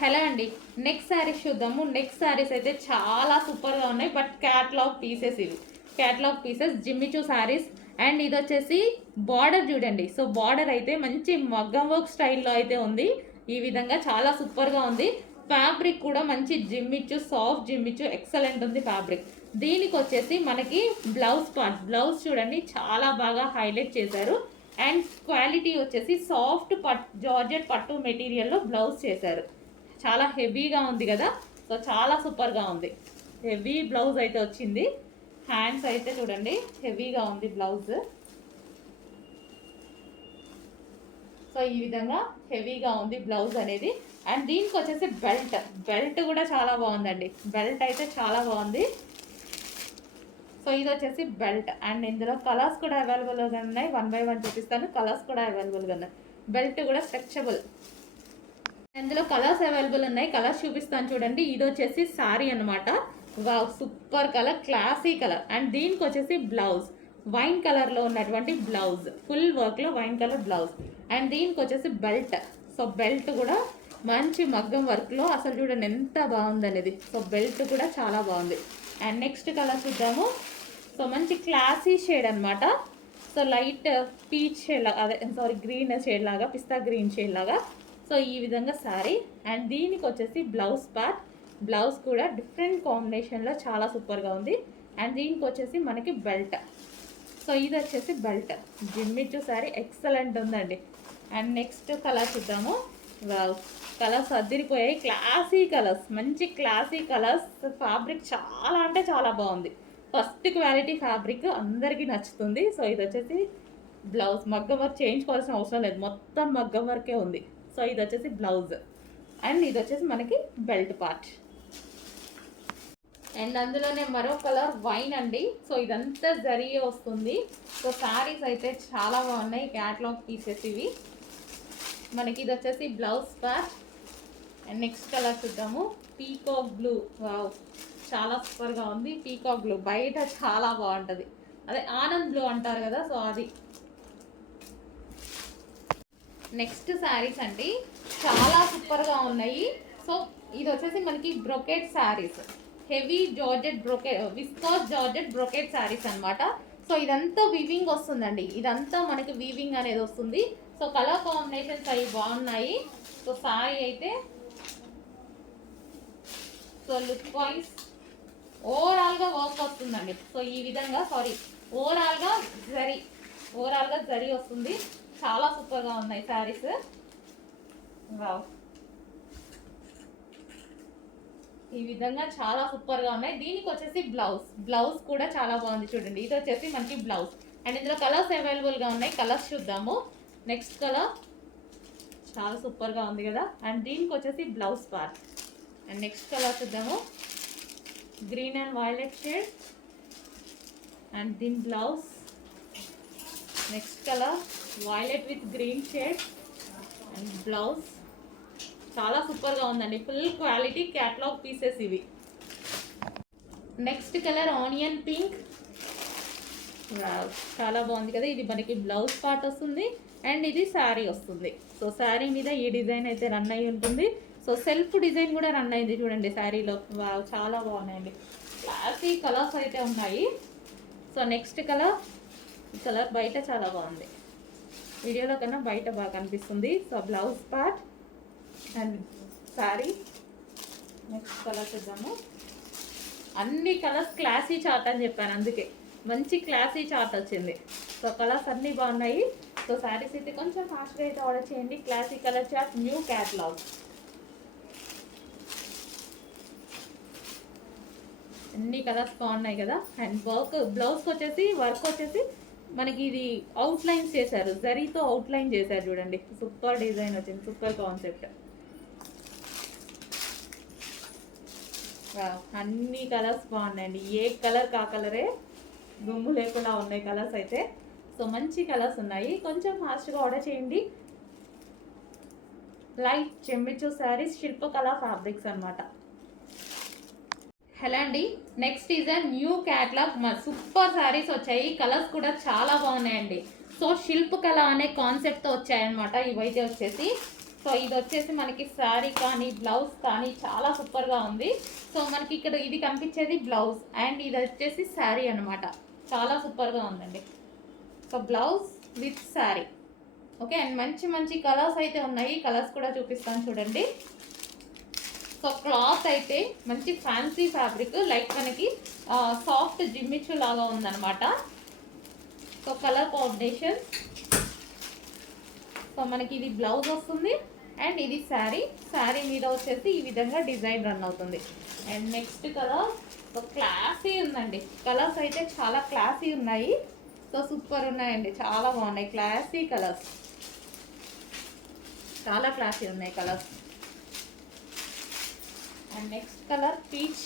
Hello అండి. Next saris చూద్దాము. Next saris అయితే చాలా సూపర్గా ఉన్నాయి. బట్ క్యాట్లాగ్ పీసెస్ ఇవి. Catalogue pieces Jimmy Choo saris. And ఇది వచ్చేసి బార్డర్ చూడండి. సో బార్డర్ అయితే మంచి మగ్గం వర్క్ స్టైల్లో అయితే ఉంది. ఈ విధంగా చాలా సూపర్గా ఉంది. ఫ్యాబ్రిక్ కూడా మంచి జిమ్మిచూ, సాఫ్ట్ జిమ్మిచూ, ఎక్సలెంట్ ఉంది ఫ్యాబ్రిక్. దీనికి వచ్చేసి మనకి బ్లౌజ్ పార్ట్, బ్లౌజ్ చూడండి చాలా బాగా హైలైట్ చేశారు. అండ్ క్వాలిటీ వచ్చేసి సాఫ్ట్ జార్జెట్ పట్టు మెటీరియల్లో బ్లౌజ్ చేశారు. చాలా హెవీగా ఉంది కదా. సో చాలా సూపర్గా ఉంది. హెవీ బ్లౌజ్ అయితే వచ్చింది. హ్యాండ్స్ అయితే చూడండి హెవీగా ఉంది బ్లౌజ్. సో ఈ విధంగా హెవీగా ఉంది బ్లౌజ్ అనేది. అండ్ దీనికి వచ్చేసి బెల్ట్ కూడా చాలా బాగుందండి. బెల్ట్ అయితే చాలా బాగుంది. సో ఇది వచ్చేసి బెల్ట్. అండ్ ఇందులో కలర్స్ కూడా అవైలబుల్గా ఉన్నాయి. 1 by 1 చూపిస్తాను. కలర్స్ కూడా అవైలబుల్గా ఉన్నాయి. బెల్ట్ కూడా స్ట్రెచబుల్. ఇందులో కలర్స్ అవైలబుల్ ఉన్నాయి. కలర్స్ చూపిస్తాను చూడండి. ఇది వచ్చేసి శారీ అనమాట. Wow, super colour, classy colour. And దీనికి వచ్చేసి బ్లౌజ్ వైన్ కలర్లో ఉన్నటువంటి బ్లౌజ్, ఫుల్ వర్క్లో వైన్ కలర్ బ్లౌజ్. అండ్ దీనికి వచ్చేసి బెల్ట్. సో బెల్ట్ కూడా మంచి మగ్గం వర్క్లో, అసలు చూడండి ఎంత బాగుంది అనేది. సో బెల్ట్ కూడా చాలా బాగుంది. అండ్ నెక్స్ట్ కలర్ చూద్దాము. సో మంచి క్లాసీ షేడ్ అనమాట. సో లైట్ పీచ్ షేడ్ లాగా, అదే సారీ గ్రీన్ షేడ్ లాగా, పిస్తా గ్రీన్ షేడ్ లాగా. సో ఈ విధంగా శారీ. అండ్ దీనికి వచ్చేసి బ్లౌజ్ పార్ట్. బ్లౌజ్ కూడా డిఫరెంట్ కాంబినేషన్లో చాలా సూపర్గా ఉంది. అండ్ దీనికి వచ్చేసి మనకి బెల్ట్. సో ఇది వచ్చేసి బెల్ట్. జిమ్మిచూ శారీ ఎక్సలెంట్ ఉందండి. అండ్ నెక్స్ట్ కలర్ చూద్దాము. వావ్, కలర్స్ అదిరిపోయాయి. క్లాసీ కలర్స్, మంచి క్లాసీ కలర్స్. ఫ్యాబ్రిక్ చాలా అంటే చాలా బాగుంది. ఫస్ట్ క్వాలిటీ ఫ్యాబ్రిక్ అందరికీ నచ్చుతుంది. సో ఇది వచ్చేసి బ్లౌజ్. మగ్గం వర్క్ చేయించుకోవాల్సిన అవసరం లేదు, మొత్తం మగ్గం వర్కే ఉంది. సో ఇది వచ్చేసి బ్లౌజ్. అండ్ ఇది వచ్చేసి మనకి బెల్ట్ పార్ట్. అండ్ అందులోనే మరో కలర్ వైన్ అండి. సో ఇదంతా జరీ వస్తుంది. సో శారీస్ అయితే చాలా బాగున్నాయి. క్యాట్లాగ్ పీసెస్ ఇవి. మనకి ఇది వచ్చేసి blouse part. And next colour చూద్దాము. Peacock blue. వావ్, చాలా సూపర్గా ఉంది. పీకాక్ బ్లూ బయట చాలా బాగుంటుంది. అదే ఆనంద్ బ్లూ అంటారు కదా, సో అది. నెక్స్ట్ శారీస్ అండి, చాలా సూపర్గా ఉన్నాయి. సో ఇది వచ్చేసి మనకి brocade saris, heavy georgette brocade, viscose georgette brocade saris అనమాట. సో ఇదంతా వీవింగ్ వస్తుందండి. ఇదంతా మనకి వీవింగ్ అనేది వస్తుంది. సో కలర్ కాంబినేషన్స్ అవి బాగున్నాయి. సో శారీ అయితే సో లుక్ వైజ్ ఓవరాల్గా వర్క్ వస్తుందండి. సో ఈ విధంగా ఓవరాల్గా జరీ వస్తుంది. చాలా సూపర్గా ఉన్నాయి శారీస్. వావ్, ఈ విధంగా చాలా సూపర్గా ఉన్నాయి. దీనికి వచ్చేసి బ్లౌజ్ కూడా చాలా బాగుంది చూడండి. ఇది వచ్చేసి మనకి బ్లౌజ్. అండ్ ఇందులో కలర్స్ అవైలబుల్గా ఉన్నాయి. కలర్స్ చూద్దాము. నెక్స్ట్ కలర్ చాలా సూపర్గా ఉంది కదా. అండ్ దీనికి వచ్చేసి blouse part. And next colour చూద్దాము. Green and violet shade. And దీని blouse. Next colour violet with green shade and blouse. చాలా సూపర్గా ఉందండి. ఫుల్ క్వాలిటీ క్యాట్లాగ్ పీసెస్ ఇవి. Next colour onion pink. చాలా బాగుంది కదా. ఇది మనకి బ్లౌజ్ పార్ట్ వస్తుంది. అండ్ ఇది శారీ వస్తుంది. సో శారీ మీద ఈ డిజైన్ అయితే రన్ అయి ఉంటుంది. సో సెల్ఫ్ డిజైన్ కూడా రన్ అయింది చూడండి శారీలో. వావ్, చాలా బాగున్నాయండి. క్లాసీ కలర్స్ అయితే ఉన్నాయి. సో నెక్స్ట్ కలర్, ఈ కలర్ బయట చాలా బాగుంది, వీడియోలో కన్నా బయట బాగా కనిపిస్తుంది. So blouse part and sari. Next colour చూద్దాము. అన్ని కలర్స్ క్లాసీ చార్ట్ అని చెప్పాను, అందుకే మంచి క్లాసీ చార్ట్ వచ్చింది. సో కలర్స్ అన్నీ బాగున్నాయి. సో శారీస్ అయితే కొంచెం ఫాస్ట్గా అయితే ఆర్డర్ చేయండి. Classy colour chart, new catalogue. అన్ని కలర్స్ బాగున్నాయి కదా. అండ్ బ్లౌజ్కి వచ్చేసి వర్క్ వచ్చేసి మనకి ఇది అవుట్ లైన్స్ చేశారు, జరీతో అవుట్ లైన్ చేశారు చూడండి. సూపర్ డిజైన్ వచ్చింది, సూపర్ కాన్సెప్ట్. అన్ని కలర్స్ బాగున్నాయండి. ఏ కలర్ కా కలరే, గుమ్ము లేకుండా ఉన్నాయి కలర్స్ అయితే. సో మంచి కలర్స్ ఉన్నాయి. కొంచెం ఫాస్ట్గా ఆర్డర్ చేయండి. లైట్ జిమ్మిచూ శారీస్, శిల్పకళ ఫ్యాబ్రిక్స్ అనమాట. హలో అండి. Next is a new catalogue. Super saris వచ్చాయి. కలర్స్ కూడా చాలా బాగున్నాయండి. సో శిల్పకళ అనే కాన్సెప్ట్తో వచ్చాయన్నమాట. ఇవైతే వచ్చేసి సో ఇది వచ్చేసి మనకి శారీ కానీ బ్లౌజ్ కానీ చాలా సూపర్గా ఉంది. సో మనకి ఇక్కడ ఇది కనిపించేది బ్లౌజ్ అండ్ ఇది వచ్చేసి శారీ అనమాట. చాలా సూపర్గా ఉందండి. So blouse with sari. Okay, and మంచి మంచి కలర్స్ అయితే ఉన్నాయి. కలర్స్ కూడా చూపిస్తాను చూడండి. సో క్లాత్ అయితే మంచి ఫ్యాన్సీ ఫ్యాబ్రిక్, లైక్ మనకి సాఫ్ట్ జిమ్మిచ్చు లాగా ఉందన్నమాట. So colour combination. సో మనకి ఇది బ్లౌజ్ వస్తుంది అండ్ ఇది శారీ. శారీ మీద వచ్చేసి ఈ విధంగా డిజైన్ రన్ అవుతుంది. And next colour so classy ఉందండి. కలర్స్ అయితే చాలా క్లాసీ ఉన్నాయి. సో సూపర్ ఉన్నాయండి, చాలా బాగున్నాయి. క్లాసీ కలర్స్, చాలా క్లాసీ ఉన్నాయి colours. And next colour peach